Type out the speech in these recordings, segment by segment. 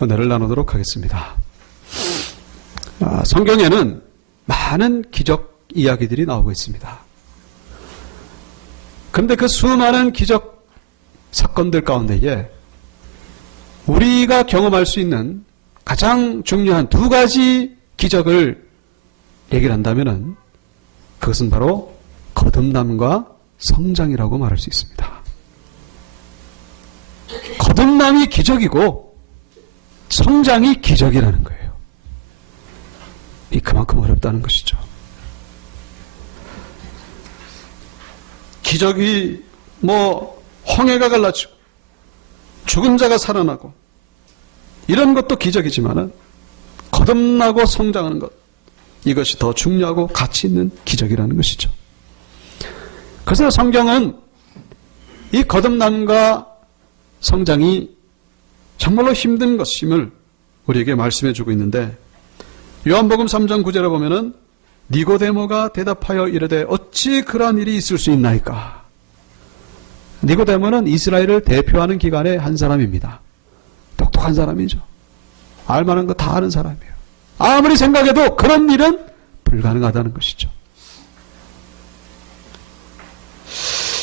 은혜를 나누도록 하겠습니다. 성경에는 많은 기적 이야기들이 나오고 있습니다. 그런데 그 수많은 기적 사건들 가운데에 우리가 경험할 수 있는 가장 중요한 두 가지 기적을 얘기를 한다면 그것은 바로 거듭남과 성장이라고 말할 수 있습니다. 거듭남이 기적이고 성장이 기적이라는 거예요. 이 그만큼 어렵다는 것이죠. 기적이 홍해가 갈라지고 죽은 자가 살아나고 이런 것도 기적이지만은 거듭나고 성장하는 것, 이것이 더 중요하고 가치 있는 기적이라는 것이죠. 그래서 성경은 이 거듭남과 성장이 정말로 힘든 것임을 우리에게 말씀해 주고 있는데, 요한복음 3장 9절에 보면은 니고데모가 대답하여 이르되 어찌 그러한 일이 있을 수 있나이까. 니고데모는 이스라엘을 대표하는 기관의 한 사람입니다. 똑똑한 사람이죠. 알만한 거 다 아는 사람이에요. 아무리 생각해도 그런 일은 불가능하다는 것이죠.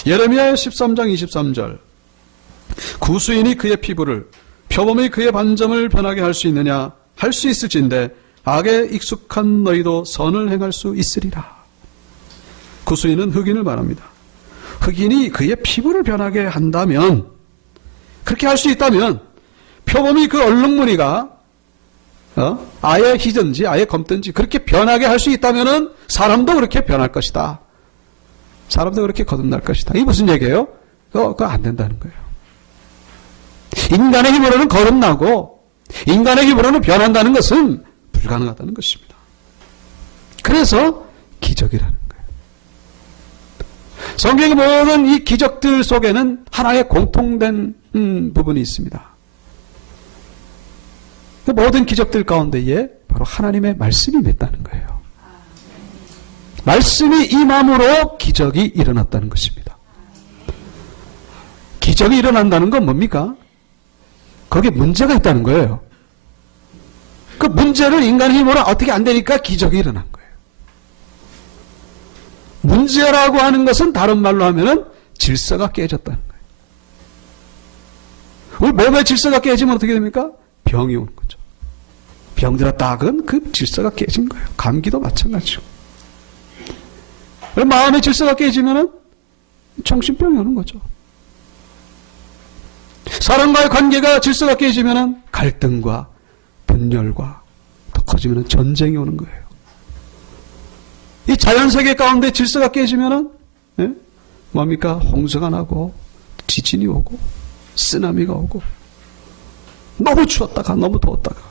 예레미야 13장 23절, 구수인이 그의 피부를, 표범이 그의 반점을 변하게 할 수 있느냐? 할 수 있을진데 악에 익숙한 너희도 선을 행할 수 있으리라. 구수인은 흑인을 말합니다. 흑인이 그의 피부를 변하게 한다면, 그렇게 할 수 있다면, 표범이 그 얼룩무늬가 아예 희든지 아예 검든지 그렇게 변하게 할 수 있다면 사람도 그렇게 변할 것이다. 사람도 그렇게 거듭날 것이다. 이게 무슨 얘기예요? 그거 안 된다는 거예요. 인간의 힘으로는 거듭나고 인간의 힘으로는 변한다는 것은 불가능하다는 것입니다. 그래서 기적이라는 거예요. 성경의 모든 이 기적들 속에는 하나의 공통된 부분이 있습니다. 그 모든 기적들 가운데에 바로 하나님의 말씀이 맺다는 거예요. 말씀이 임함으로 기적이 일어났다는 것입니다. 기적이 일어난다는 건 뭡니까? 거기에 문제가 있다는 거예요. 그 문제를 인간의 힘으로 어떻게 안 되니까 기적이 일어난 거예요. 문제라고 하는 것은 다른 말로 하면은 질서가 깨졌다는 거예요. 우리 몸의 질서가 깨지면 어떻게 됩니까? 병이 오는 거죠. 병들었다 그건 그 질서가 깨진 거예요. 감기도 마찬가지고. 마음의 질서가 깨지면은 정신병이 오는 거죠. 사람과의 관계가 질서가 깨지면은 갈등과 분열과 더 커지면은 전쟁이 오는 거예요. 이 자연세계 가운데 질서가 깨지면은 뭡니까? 홍수가 나고 지진이 오고 쓰나미가 오고 너무 추웠다가 너무 더웠다가.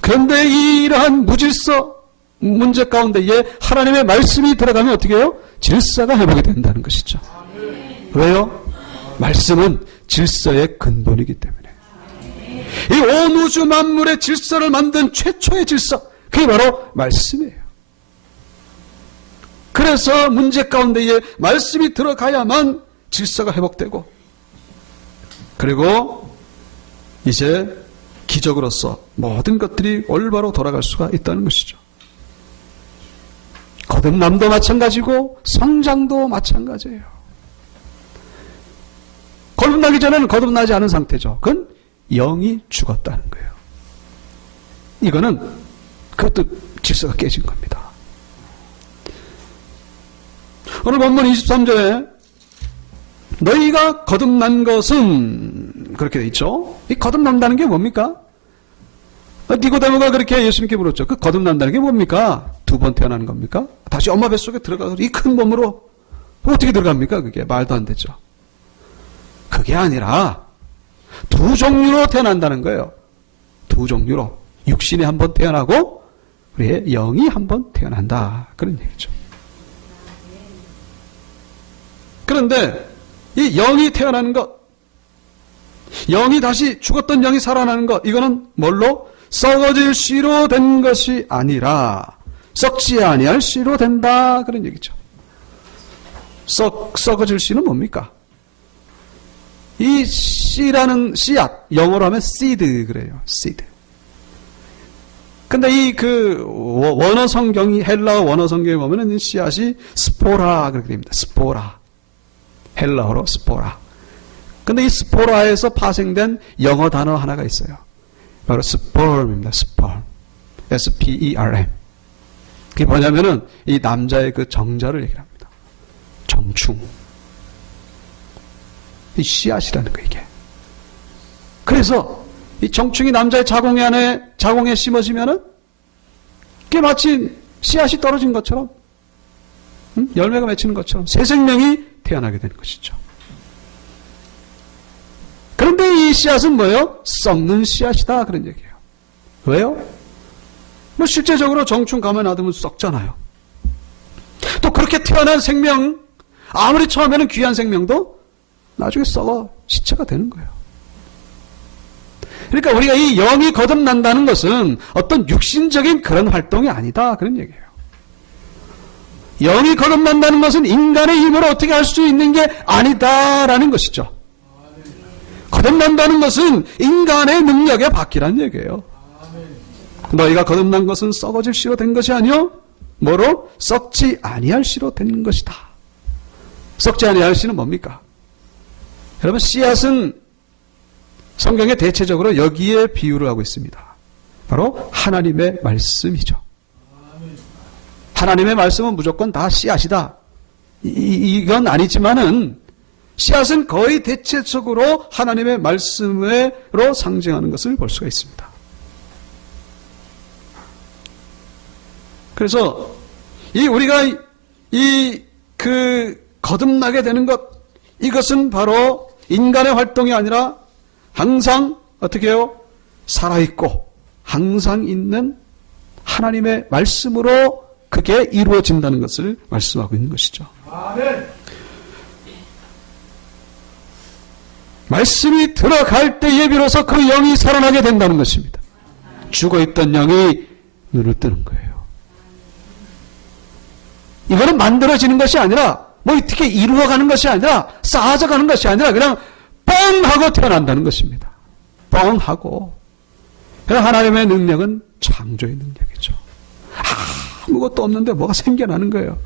그런데 이러한 무질서 문제 가운데에 하나님의 말씀이 들어가면 어떻게 해요? 질서가 회복이 된다는 것이죠. 왜요? 말씀은 질서의 근본이기 때문에. 이 온 우주 만물의 질서를 만든 최초의 질서, 그게 바로 말씀이에요. 그래서 문제 가운데에 말씀이 들어가야만 질서가 회복되고, 그리고 이제 기적으로서 모든 것들이 올바로 돌아갈 수가 있다는 것이죠. 거듭남도 마찬가지고 성장도 마찬가지예요. 거듭나기 전에는 거듭나지 않은 상태죠. 그건 영이 죽었다는 거예요. 이거는 그것도 질서가 깨진 겁니다. 오늘 본문 23절에 너희가 거듭난 것은, 그렇게 돼 있죠. 이 거듭난다는 게 뭡니까? 니고데모가 그렇게 예수님께 물었죠. 그 거듭난다는 게 뭡니까? 두 번 태어나는 겁니까? 다시 엄마 뱃속에 들어가서 이 큰 몸으로 어떻게 들어갑니까? 그게 말도 안 되죠. 그게 아니라 두 종류로 태어난다는 거예요. 두 종류로. 육신이 한 번 태어나고 우리의 영이 한 번 태어난다. 그런 얘기죠. 그런데 이 영이 태어나는 것, 영이 다시 죽었던 영이 살아나는 것, 이거는 뭘로? 썩어질 씨로 된 것이 아니라 썩지 아니할 씨로 된다. 그런 얘기죠. 썩어질 씨는 뭡니까? 이 씨라는 씨앗, 영어로 하면 seed 그래요. seed. 근데 이 원어 성경이, 헬라어 원어 성경에 보면은 이 씨앗이 스포라 그렇게 됩니다. 스포라. 헬라어로 스포라. 근데 이 스포라에서 파생된 영어 단어 하나가 있어요. 바로 스पर्m입니다. 스पर्m. S-P-E-R-M. 그게 뭐냐면은 이 남자의 그 정자를 얘기합니다. 정충. 이 씨앗이라는 거 이게. 그래서 이 정충이 남자의 자궁에 심어지면은 그게 마치 씨앗이 떨어진 것처럼, 열매가 맺히는 것처럼 새 생명이 태어나게 되는 것이죠. 그런데 이 씨앗은 뭐예요? 썩는 씨앗이다 그런 얘기예요. 왜요? 뭐 실제적으로 정충 가만히 놔두면 썩잖아요. 또 그렇게 태어난 생명, 아무리 처음에는 귀한 생명도 나중에 썩어 시체가 되는 거예요. 그러니까 우리가 이 영이 거듭난다는 것은 어떤 육신적인 그런 활동이 아니다 그런 얘기예요. 영이 거듭난다는 것은 인간의 힘으로 어떻게 할 수 있는 게 아니다라는 것이죠. 거듭난다는 것은 인간의 능력에 바뀌란 얘기예요. 너희가 거듭난 것은 썩어질 씨로 된 것이 아니요 뭐로? 썩지 아니할 씨로 된 것이다. 썩지 아니할 씨는 뭡니까? 여러분, 씨앗은 성경에 대체적으로 여기에 비유를 하고 있습니다. 바로 하나님의 말씀이죠. 하나님의 말씀은 무조건 다 씨앗이다. 이건 아니지만은 씨앗은 거의 대체적으로 하나님의 말씀으로 상징하는 것을 볼 수가 있습니다. 그래서 우리가 거듭나게 되는 것, 이것은 바로 인간의 활동이 아니라 항상 어떻게 해요? 살아있고 항상 있는 하나님의 말씀으로 그게 이루어진다는 것을 말씀하고 있는 것이죠. 아멘. 말씀이 들어갈 때에 비로소 그 영이 살아나게 된다는 것입니다. 죽어있던 영이 눈을 뜨는 거예요. 이거는 만들어지는 것이 아니라 뭐 어떻게 이루어가는 것이 아니라 쌓아져가는 것이 아니라 그냥 뻥 하고 태어난다는 것입니다. 뻥 하고. 그래서 하나님의 능력은 창조의 능력이죠. 아무것도 없는데 뭐가 생겨나는 거예요.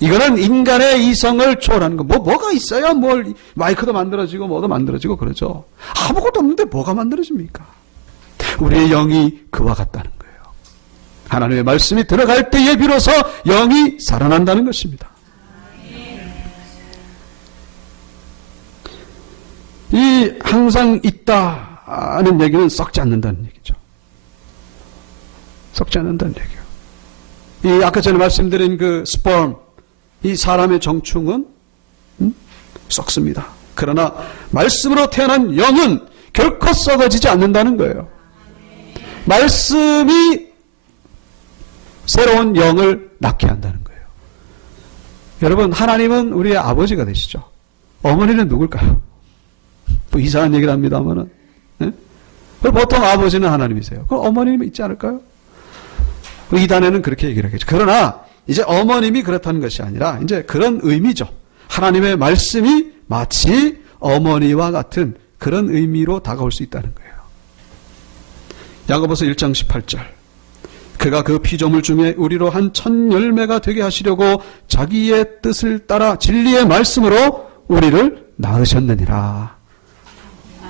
이거는 인간의 이성을 초월하는 거. 뭐가 있어야 뭘 마이크도 만들어지고 뭐도 만들어지고 그러죠. 아무것도 없는데 뭐가 만들어집니까? 우리의 영이 그와 같다는 거예요. 하나님의 말씀이 들어갈 때에 비로소 영이 살아난다는 것입니다. 이 항상 있다는 얘기는 썩지 않는다는 얘기죠. 썩지 않는다는 얘기예요. 이 아까 전에 말씀드린 그 스पर्m, 이 사람의 정충은 썩습니다. 그러나 말씀으로 태어난 영은 결코 썩어지지 않는다는 거예요. 말씀이 새로운 영을 낳게 한다는 거예요. 여러분, 하나님은 우리의 아버지가 되시죠. 어머니는 누굴까요? 뭐 이상한 얘기를 합니다만은. 네? 보통 아버지는 하나님이세요. 그럼 어머님이 있지 않을까요? 이단에는 그렇게 얘기를 하겠죠. 그러나 이제 어머님이 그렇다는 것이 아니라 이제 그런 의미죠. 하나님의 말씀이 마치 어머니와 같은 그런 의미로 다가올 수 있다는 거예요. 야고보서 1장 18절. 그가 그 피조물 중에 우리로 한 천 열매가 되게 하시려고 자기의 뜻을 따라 진리의 말씀으로 우리를 낳으셨느니라.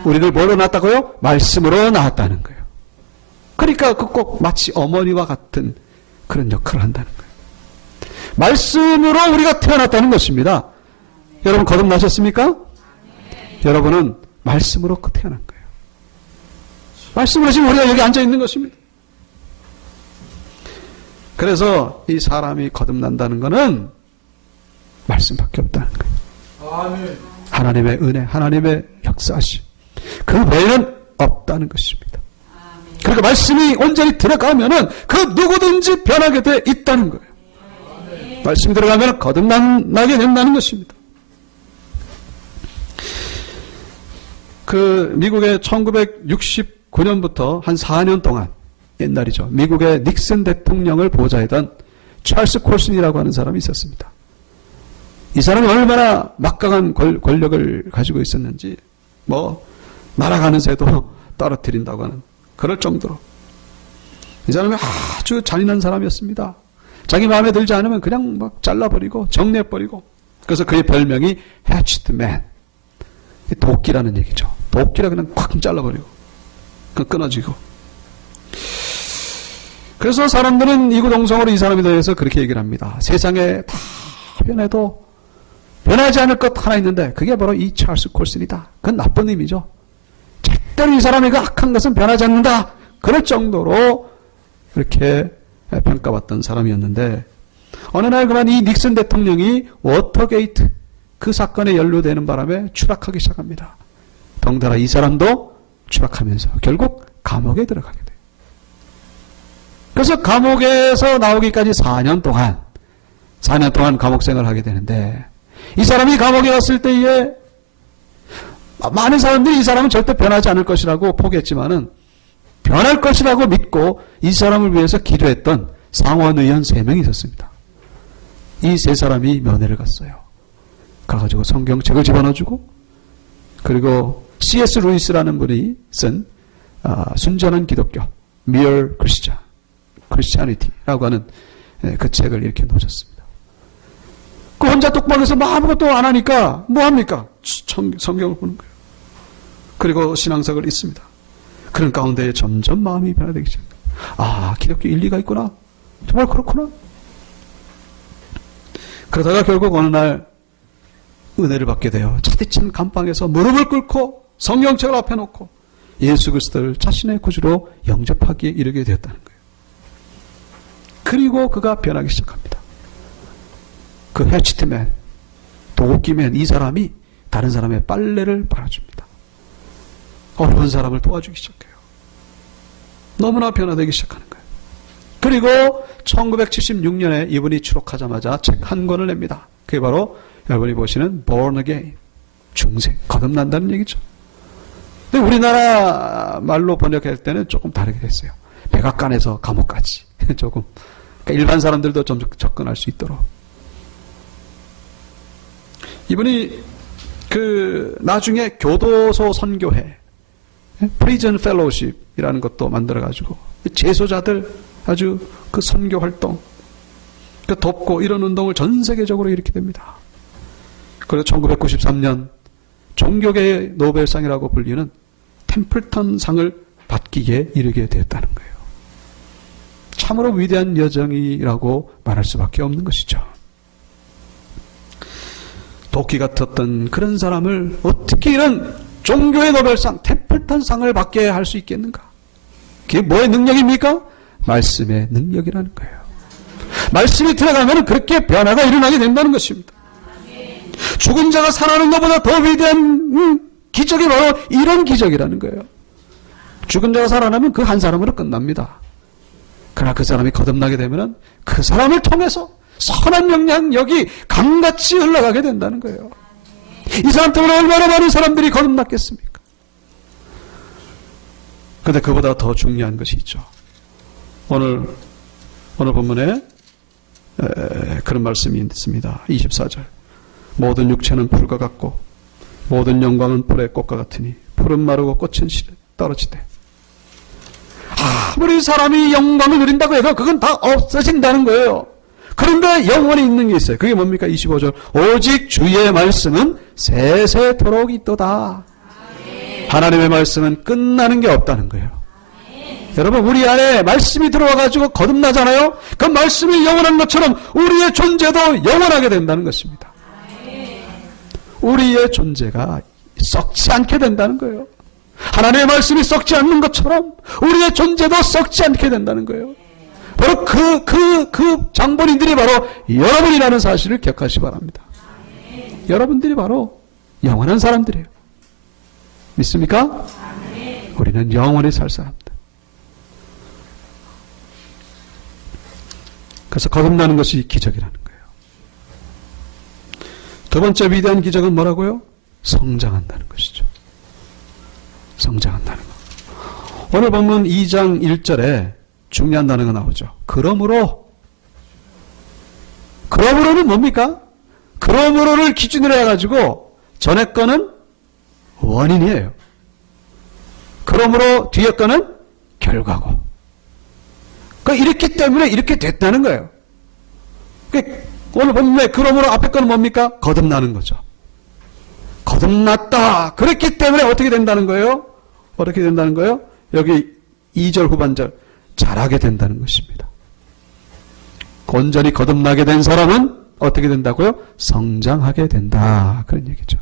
우리를 뭐로 낳았다고요? 말씀으로 낳았다는 거예요. 그러니까 그 꼭 마치 어머니와 같은 그런 역할을 한다는 거예요. 말씀으로 우리가 태어났다는 것입니다. 여러분 거듭나셨습니까? 여러분은 말씀으로 태어난 거예요. 말씀으로 지금 우리가 여기 앉아 있는 것입니다. 그래서 이 사람이 거듭난다는 것은 말씀밖에 없다는 거예요. 아멘. 하나님의 은혜, 하나님의 역사하심, 그 외에는 없다는 것입니다. 아멘. 그러니까 말씀이 온전히 들어가면은 그 누구든지 변하게 돼 있다는 거예요. 아멘. 말씀이 들어가면 거듭나게 된다는 것입니다. 그 미국의 1969년부터 한 4년 동안, 옛날이죠, 미국의 닉슨 대통령을 보좌하던 찰스 콜슨이라고 하는 사람이 있었습니다. 이 사람이 얼마나 막강한 권력을 가지고 있었는지 뭐 날아가는 새도 떨어뜨린다고 하는 그럴 정도로 이 사람이 아주 잔인한 사람이었습니다. 자기 마음에 들지 않으면 그냥 막 잘라버리고 정리해버리고 그래서 그의 별명이 hatched man, 도끼라는 얘기죠. 도끼라 그냥 콱 잘라버리고 끊어지고. 그래서 사람들은 이구동성으로 이 사람에 대해서 그렇게 얘기를 합니다. 세상에 다 변해도 변하지 않을 것 하나 있는데 그게 바로 이 찰스 콜슨이다. 그건 나쁜 의미죠. 절대로 이 사람이 그 악한 것은 변하지 않는다. 그럴 정도로 그렇게 평가받던 사람이었는데 어느 날 그만 이 닉슨 대통령이 워터게이트 그 사건에 연루되는 바람에 추락하기 시작합니다. 덩달아 이 사람도 추락하면서 결국 감옥에 들어가게 돼요. 그래서 감옥에서 나오기까지 4년 동안 감옥 생활을 하게 되는데 이 사람이 감옥에 갔을 때에 많은 사람들이 이 사람은 절대 변하지 않을 것이라고 포기했지만은 변할 것이라고 믿고 이 사람을 위해서 기도했던 상원의원 3명이 있었습니다. 이 3사람이 면회를 갔어요. 가가지고 성경책을 집어넣어주고 그리고 C.S. 루이스라는 분이 쓴 순전한 기독교 Mere Christianity라고 하는 그 책을 이렇게 놓으셨습니다. 그 혼자 똑방에서 뭐 아무것도 안 하니까 뭐합니까? 성경을 보는 거예요. 그리고 신앙석을 읽습니다. 그런 가운데 점점 마음이 변화되기 시작합니다. 아, 기독교 일리가 있구나. 정말 그렇구나. 그러다가 결국 어느 날 은혜를 받게 돼요. 차디찬 감방에서 무릎을 꿇고 성경책을 앞에 놓고 예수 그리스도를 자신의 구주로 영접하기에 이르게 되었다는 거예요. 그리고 그가 변하기 시작합니다. 그 해치트맨, 도끼맨 이 사람이 다른 사람의 빨래를 빨아줍니다. 어려운 사람을 도와주기 시작해요. 너무나 변화되기 시작하는 거예요. 그리고 1976년에 이분이 추록하자마자 책 한 권을 냅니다. 그게 바로 여러분이 보시는 Born Again, 중생, 거듭난다는 얘기죠. 근데 우리나라 말로 번역할 때는 조금 다르게 됐어요. 백악관에서 감옥까지 조금 그러니까 일반 사람들도 좀 접근할 수 있도록. 이분이 그 나중에 교도소 선교회, Prison Fellowship이라는 것도 만들어가지고 재소자들 아주 그 선교 활동, 그 돕고 이런 운동을 전 세계적으로 일으키게 됩니다. 그리고 1993년 종교계의 노벨상이라고 불리는 템플턴 상을 받기에 이르게 되었다는 거예요. 참으로 위대한 여정이라고 말할 수밖에 없는 것이죠. 도끼 같았던 그런 사람을 어떻게 이런 종교의 노벨상, 템플턴 상을 받게 할 수 있겠는가? 그게 뭐의 능력입니까? 말씀의 능력이라는 거예요. 말씀이 들어가면 그렇게 변화가 일어나게 된다는 것입니다. 죽은 자가 살아나는 것보다 더 위대한 기적이 바로 이런 기적이라는 거예요. 죽은 자가 살아나면 그 한 사람으로 끝납니다. 그러나 그 사람이 거듭나게 되면 그 사람을 통해서 선한 영향력이 강같이 흘러가게 된다는 거예요. 이 사람 때문에 얼마나 많은 사람들이 거듭났겠습니까? 그런데 그보다 더 중요한 것이 있죠. 오늘 본문에 그런 말씀이 있습니다. 24절. 모든 육체는 풀과 같고 모든 영광은 풀의 꽃과 같으니 풀은 마르고 꽃은 떨어지되 아무리 사람이 영광을 누린다고 해도 그건 다 없어진다는 거예요. 그런데 영원히 있는 게 있어요. 그게 뭡니까? 25절. 오직 주의 말씀은 세세토록 있도다. 하나님의 말씀은 끝나는 게 없다는 거예요. 여러분, 우리 안에 말씀이 들어와가지고 거듭나잖아요. 그 말씀이 영원한 것처럼 우리의 존재도 영원하게 된다는 것입니다. 우리의 존재가 썩지 않게 된다는 거예요. 하나님의 말씀이 썩지 않는 것처럼 우리의 존재도 썩지 않게 된다는 거예요. 바로 그 장본인들이 바로 여러분이라는 사실을 기억하시기 바랍니다. 여러분들이 바로 영원한 사람들이에요. 믿습니까? 우리는 영원히 살 사람들. 그래서 거듭나는 것이 기적이라는 거예요. 두 번째 위대한 기적은 뭐라고요? 성장한다는 것이죠. 성장한다는 것. 오늘 본문 2장 1절에 중요한 단어가 나오죠. 그러므로는 뭡니까? 그러므로를 기준으로 해가지고 전에 거는 원인이에요. 그러므로 뒤에 거는 결과고. 그러니까 이렇기 때문에 이렇게 됐다는 거예요. 그러니까 오늘 보면 그러므로 앞에 거는 뭡니까? 거듭나는 거죠. 거듭났다. 그랬기 때문에 어떻게 된다는 거예요? 어떻게 된다는 거예요? 여기 2절 후반절 잘하게 된다는 것입니다. 온전히 거듭나게 된 사람은 어떻게 된다고요? 성장하게 된다. 그런 얘기죠.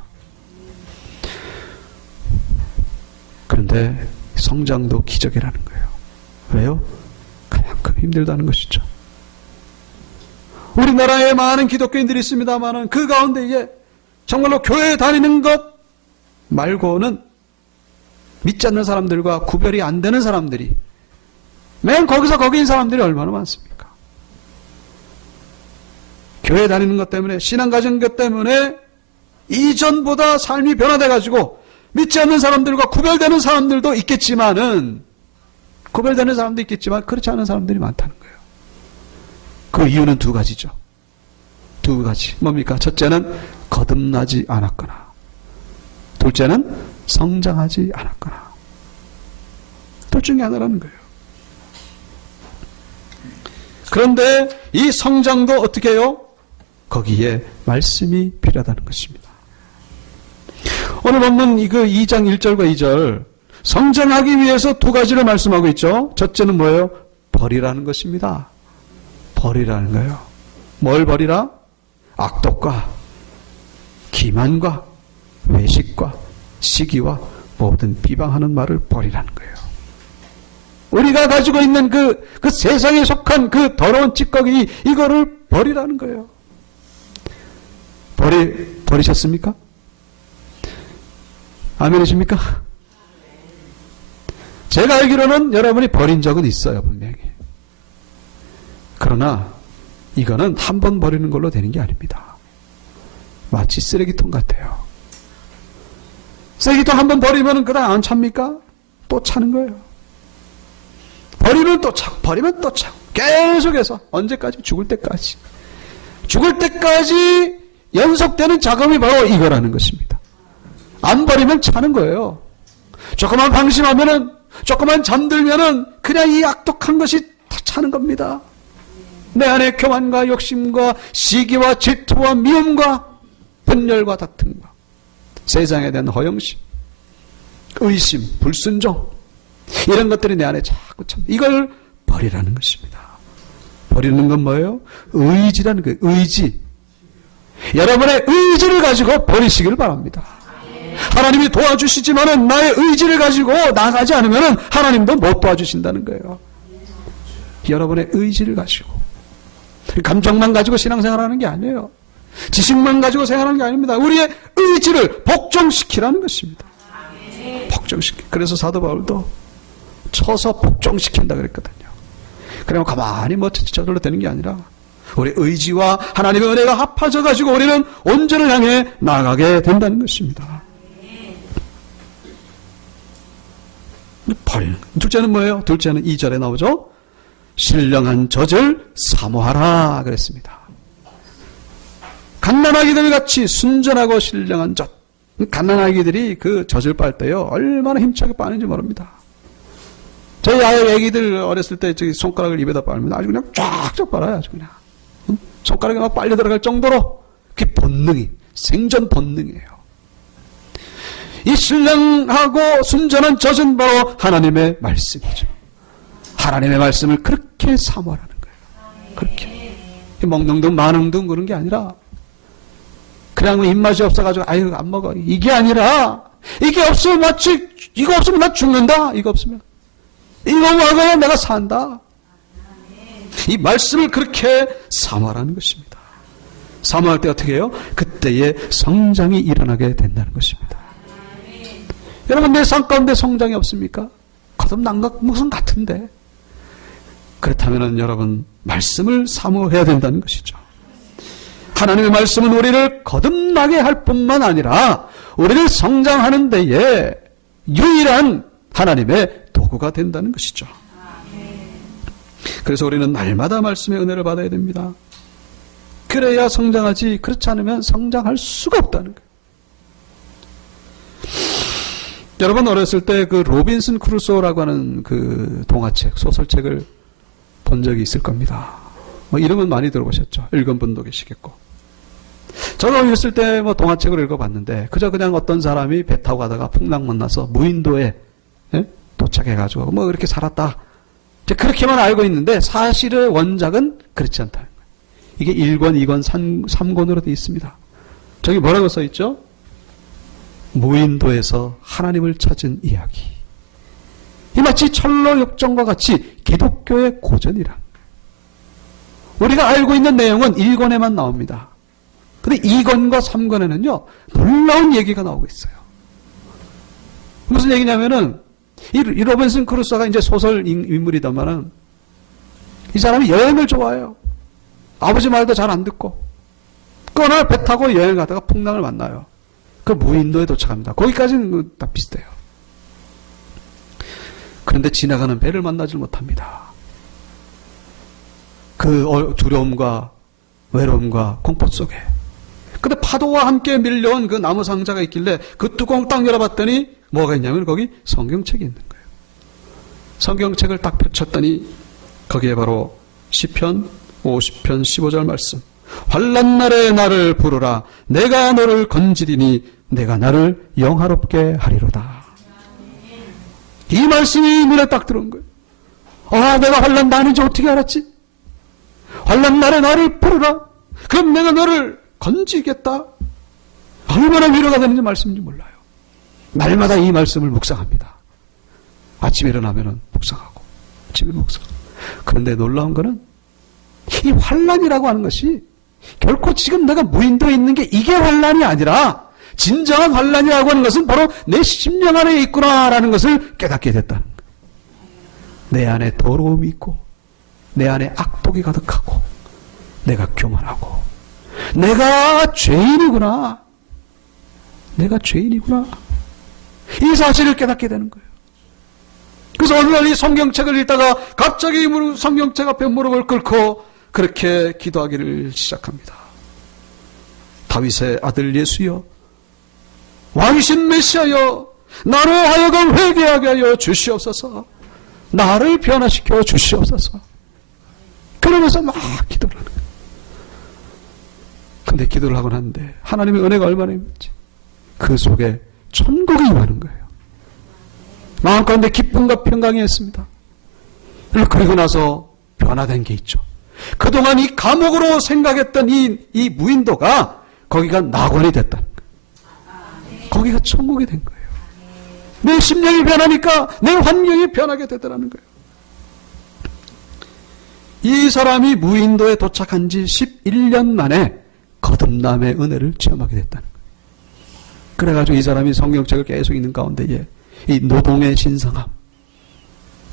그런데 성장도 기적이라는 거예요. 왜요? 그만큼 힘들다는 것이죠. 우리나라에 많은 기독교인들이 있습니다만 그 가운데 이제 정말로 교회에 다니는 것 말고는 믿지 않는 사람들과 구별이 안 되는 사람들이 맨 거기서 거기인 사람들이 얼마나 많습니까? 교회 다니는 것 때문에 신앙 가진 것 때문에 이전보다 삶이 변화돼가지고 믿지 않는 사람들과 구별되는 사람들도 있겠지만은 구별되는 사람도 있겠지만 그렇지 않은 사람들이 많다는 거예요. 그 이유는 두 가지죠. 두 가지. 뭡니까? 첫째는 거듭나지 않았거나 둘째는 성장하지 않았거나 둘 중에 하나라는 거예요. 그런데 이 성장도 어떻게 해요? 거기에 말씀이 필요하다는 것입니다. 오늘 본문 그 2장 1절과 2절 성장하기 위해서 두 가지를 말씀하고 있죠. 첫째는 뭐예요? 버리라는 것입니다. 버리라는 거예요. 뭘 버리라? 악독과 기만과 외식과 시기와 모든 비방하는 말을 버리라는 거예요. 우리가 가지고 있는 그 세상에 속한 그 더러운 찌꺼기 이거를 버리라는 거예요. 버리셨습니까? 아멘이십니까? 제가 알기로는 여러분이 버린 적은 있어요, 분명히. 그러나 이거는 한 번 버리는 걸로 되는 게 아닙니다. 마치 쓰레기통 같아요. 쓰레기통 한 번 버리면 그다음 안 찹니까? 또 차는 거예요. 버리면 또 차고 버리면 또 차고 계속해서 언제까지? 죽을 때까지. 죽을 때까지 연속되는 작업이 바로 이거라는 것입니다. 안 버리면 차는 거예요. 조금만 방심하면은 조금만 잠들면은 그냥 이 악독한 것이 다 차는 겁니다. 내 안에 교만과 욕심과 시기와 질투와 미움과 분열과 다툼과 세상에 대한 허영심, 의심, 불순종 이런 것들이 내 안에 자꾸 참 이걸 버리라는 것입니다. 버리는 건 뭐예요? 의지라는 거예요. 의지. 여러분의 의지를 가지고 버리시길 바랍니다. 하나님이 도와주시지만은 나의 의지를 가지고 나가지 않으면 하나님도 못 도와주신다는 거예요. 여러분의 의지를 가지고 감정만 가지고 신앙생활하는 게 아니에요. 지식만 가지고 생활하는 게 아닙니다. 우리의 의지를 복종시키라는 것입니다. 복종시키. 그래서 사도 바울도 쳐서 복종시킨다 그랬거든요. 그러면 가만히 저절로 되는 게 아니라 우리 의지와 하나님의 은혜가 합해져 가지고 우리는 온전을 향해 나아가게 된다는 것입니다. 버리는. 둘째는 뭐예요? 둘째는 2절에 나오죠. 신령한 젖을 사모하라 그랬습니다. 갓난아기들 같이 순전하고 신령한 젖. 갓난아기들이 그 젖을 빨 때요 얼마나 힘차게 빠는지 모릅니다. 저희 아기들 어렸을 때 저기 손가락을 입에다 빨면 아주 그냥 쫙쫙 빨아요. 아주 그냥 손가락이 막 빨려 들어갈 정도로 그게 본능이 생존 본능이에요. 이 신령하고 순전한 젖은 바로 하나님의 말씀이죠. 하나님의 말씀을 그렇게 사모하라는 거예요. 그렇게 먹는 많은 둥 그런 게 아니라 그냥 입맛이 없어가지고 아유 안 먹어 이게 아니라 이게 없으면 마치 이거 없으면 나 죽는다. 이거 없으면 이거 먹어야 내가 산다. 이 말씀을 그렇게 사모하라는 것입니다. 사모할 때 어떻게 해요? 그때에 성장이 일어나게 된다는 것입니다. 여러분 내 삶 가운데 성장이 없습니까? 거듭난 것 무슨 같은데. 그렇다면 여러분 말씀을 사모해야 된다는 것이죠. 하나님의 말씀은 우리를 거듭나게 할 뿐만 아니라 우리를 성장하는 데에 유일한 하나님의 도구가 된다는 것이죠. 그래서 우리는 날마다 말씀의 은혜를 받아야 됩니다. 그래야 성장하지, 그렇지 않으면 성장할 수가 없다는 거예요. 여러분 어렸을 때 그 로빈슨 크루소라고 하는 그 동화책, 소설책을 본 적이 있을 겁니다. 뭐 이름은 많이 들어보셨죠. 읽은 분도 계시겠고. 저도 어렸을 때 뭐 동화책을 읽어봤는데 그저 그냥 어떤 사람이 배 타고 가다가 풍랑 만나서 무인도에 도착해가지고 뭐 그렇게 살았다. 이제 그렇게만 알고 있는데 사실의 원작은 그렇지 않다는 거예요. 이게 1권, 2권, 3권으로 되어 있습니다. 저기 뭐라고 써있죠? 무인도에서 하나님을 찾은 이야기. 이 마치 철로역정과 같이 기독교의 고전이라. 우리가 알고 있는 내용은 1권에만 나옵니다. 근데 2권과 3권에는요, 놀라운 얘기가 나오고 있어요. 무슨 얘기냐면은, 이 로빈슨 크루소가 이제 소설 인물이다마는, 이 사람이 여행을 좋아해요. 아버지 말도 잘 안 듣고. 어느 날 배 타고 여행을 가다가 풍랑을 만나요. 그 무인도에 도착합니다. 거기까지는 다 비슷해요. 그런데 지나가는 배를 만나질 못합니다. 그 두려움과 외로움과 공포 속에. 근데 파도와 함께 밀려온 그 나무 상자가 있길래 그 뚜껑을 딱 열어봤더니 뭐가 있냐면 거기 성경책이 있는 거예요. 성경책을 딱 펼쳤더니 거기에 바로 시편 50편 15절 말씀. 환난 날에 나를 부르라. 내가 너를 건지리니 내가 나를 영화롭게 하리로다. 이 말씀이 눈에 딱 들어온 거예요. 아, 내가 환난 날인지 어떻게 알았지? 환난 날에 나를 부르라. 그럼 내가 너를 건지겠다. 얼마나 위로가 되는지 말씀인지 몰라요. 날마다 이 말씀을 묵상합니다. 아침에 일어나면 묵상하고 아침에 묵상하고. 그런데 놀라운 거는 이 환난이라고 하는 것이 결코 지금 내가 무인도에 있는 게 이게 환난이 아니라 진정한 환난이라고 하는 것은 바로 내 심령 안에 있구나라는 것을 깨닫게 됐다는 거예요. 내 안에 더러움이 있고 내 안에 악독이 가득하고 내가 교만하고 내가 죄인이구나. 내가 죄인이구나. 이 사실을 깨닫게 되는 거예요. 그래서 어느 날 이 성경책을 읽다가 갑자기 성경책 앞에 무릎을 꿇고 그렇게 기도하기를 시작합니다. 다윗의 아들 예수여, 왕이신 메시아여, 나로 하여금 회개하게 하여 주시옵소서. 나를 변화시켜 주시옵소서. 그러면서 막 기도를 하는 거예요. 근데 기도를 하고 났는데 하나님의 은혜가 얼마나 있는지 그 속에 천국이 임하는 거예요. 마음 가운데 기쁨과 평강이 있습니다. 그리고 나서 변화된 게 있죠. 그동안 이 감옥으로 생각했던 이 무인도가 거기가 낙원이 됐다는 거예요. 거기가 천국이 된 거예요. 내 심령이 변하니까 내 환경이 변하게 되더라는 거예요. 이 사람이 무인도에 도착한 지 11년 만에 거듭남의 은혜를 체험하게 됐다는 거예요. 그래가지고 이 사람이 성경책을 계속 읽는 가운데에 이 노동의 신성함,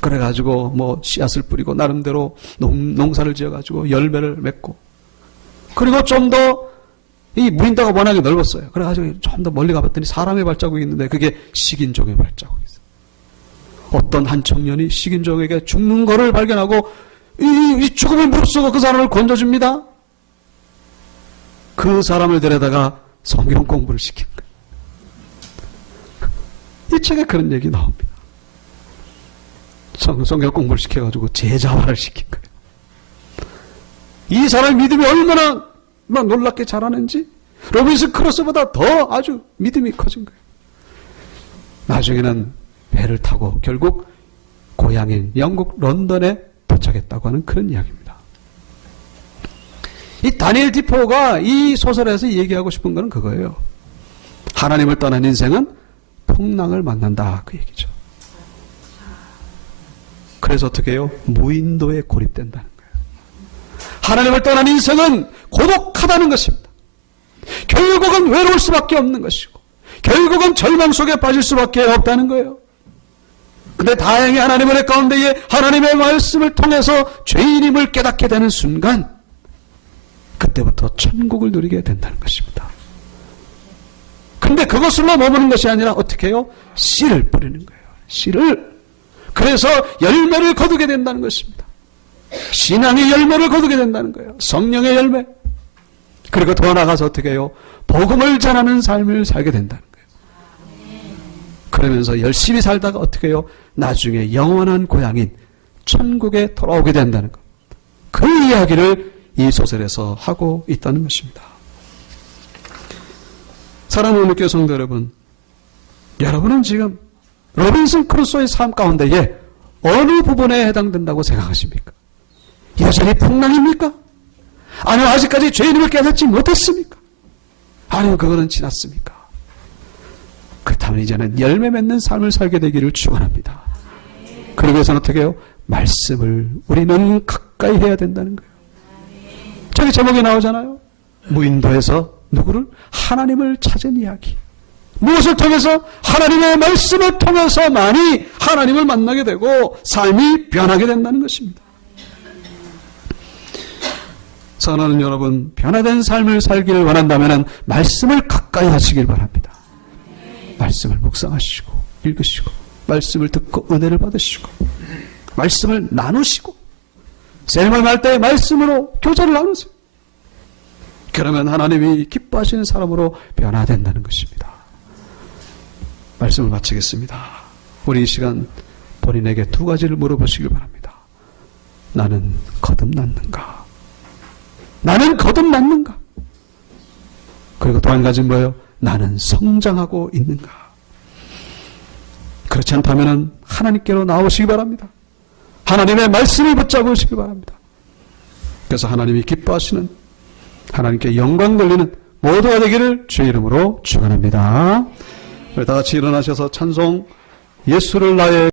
그래가지고 뭐 씨앗을 뿌리고 나름대로 농사를 지어가지고 열매를 맺고, 그리고 좀 더 이 무인도가 워낙에 넓었어요. 그래가지고 좀 더 멀리 가봤더니 사람의 발자국이 있는데 그게 식인종의 발자국이 있어요. 어떤 한 청년이 식인종에게 죽는 거를 발견하고 이 죽음을 무릅쓰고 그 사람을 건져줍니다. 그 사람을 데려다가 성경 공부를 시킨 거예요. 이 책에 그런 얘기 나옵니다. 성경 공부를 시켜가지고 제자화를 시킨 거예요. 이 사람의 믿음이 얼마나 놀랍게 자라는지 로빈슨 크루소보다 더 아주 믿음이 커진 거예요. 나중에는 배를 타고 결국 고향인 영국 런던에 도착했다고 하는 그런 이야기입니다. 이 다니엘 디포가 이 소설에서 얘기하고 싶은 것은 그거예요. 하나님을 떠난 인생은 풍랑을 만난다, 그 얘기죠. 그래서 어떻게 해요? 무인도에 고립된다는 거예요. 하나님을 떠난 인생은 고독하다는 것입니다. 결국은 외로울 수밖에 없는 것이고 결국은 절망 속에 빠질 수밖에 없다는 거예요. 근데 다행히 하나님의 은혜 가운데에 하나님의 말씀을 통해서 죄인임을 깨닫게 되는 순간 그때부터 천국을 누리게 된다는 것입니다. 근데 그것으로 머무는 것이 아니라 어떻게 해요? 씨를 뿌리는 거예요. 씨를. 그래서 열매를 거두게 된다는 것입니다. 신앙의 열매를 거두게 된다는 거예요. 성령의 열매. 그리고 더 나아가서 어떻게 해요? 복음을 전하는 삶을 살게 된다는 거예요. 그러면서 열심히 살다가 어떻게 해요? 나중에 영원한 고향인 천국에 돌아오게 된다는 것. 그 이야기를 이 소설에서 하고 있다는 것입니다. 사랑하는 교회 성도 여러분, 여러분은 지금 로빈슨 크루소의 삶 가운데에 어느 부분에 해당된다고 생각하십니까? 여전히 풍랑입니까? 아니면 아직까지 죄인임을 깨닫지 못했습니까? 아니면 그거는 지났습니까? 그렇다면 이제는 열매 맺는 삶을 살게 되기를 축원합니다. 그러기 위해서는 어떻게 해요? 말씀을 우리는 가까이 해야 된다는 거예요. 저기 제목이 나오잖아요. 무인도에서 누구를? 하나님을 찾은 이야기. 무엇을 통해서? 하나님의 말씀을 통해서만이 하나님을 만나게 되고 삶이 변하게 된다는 것입니다. 사랑하는 여러분, 변화된 삶을 살기를 원한다면 말씀을 가까이 하시길 바랍니다. 말씀을 묵상하시고 읽으시고 말씀을 듣고 은혜를 받으시고 말씀을 나누시고 셀mal 말 때 말씀으로 교제를 나누세요. 그러면 하나님이 기뻐하시는 사람으로 변화된다는 것입니다. 말씀을 마치겠습니다. 우리 이 시간 본인에게 두 가지를 물어보시길 바랍니다. 나는 거듭났는가? 나는 거듭났는가? 그리고 또 한 가지는 뭐예요? 나는 성장하고 있는가? 그렇지 않다면 하나님께로 나오시기 바랍니다. 하나님의 말씀을 붙잡으시기 바랍니다. 그래서 하나님이 기뻐하시는, 하나님께 영광 돌리는 모두가 되기를 주의 이름으로 축원합니다. 다 같이 일어나셔서 찬송 예수를 나의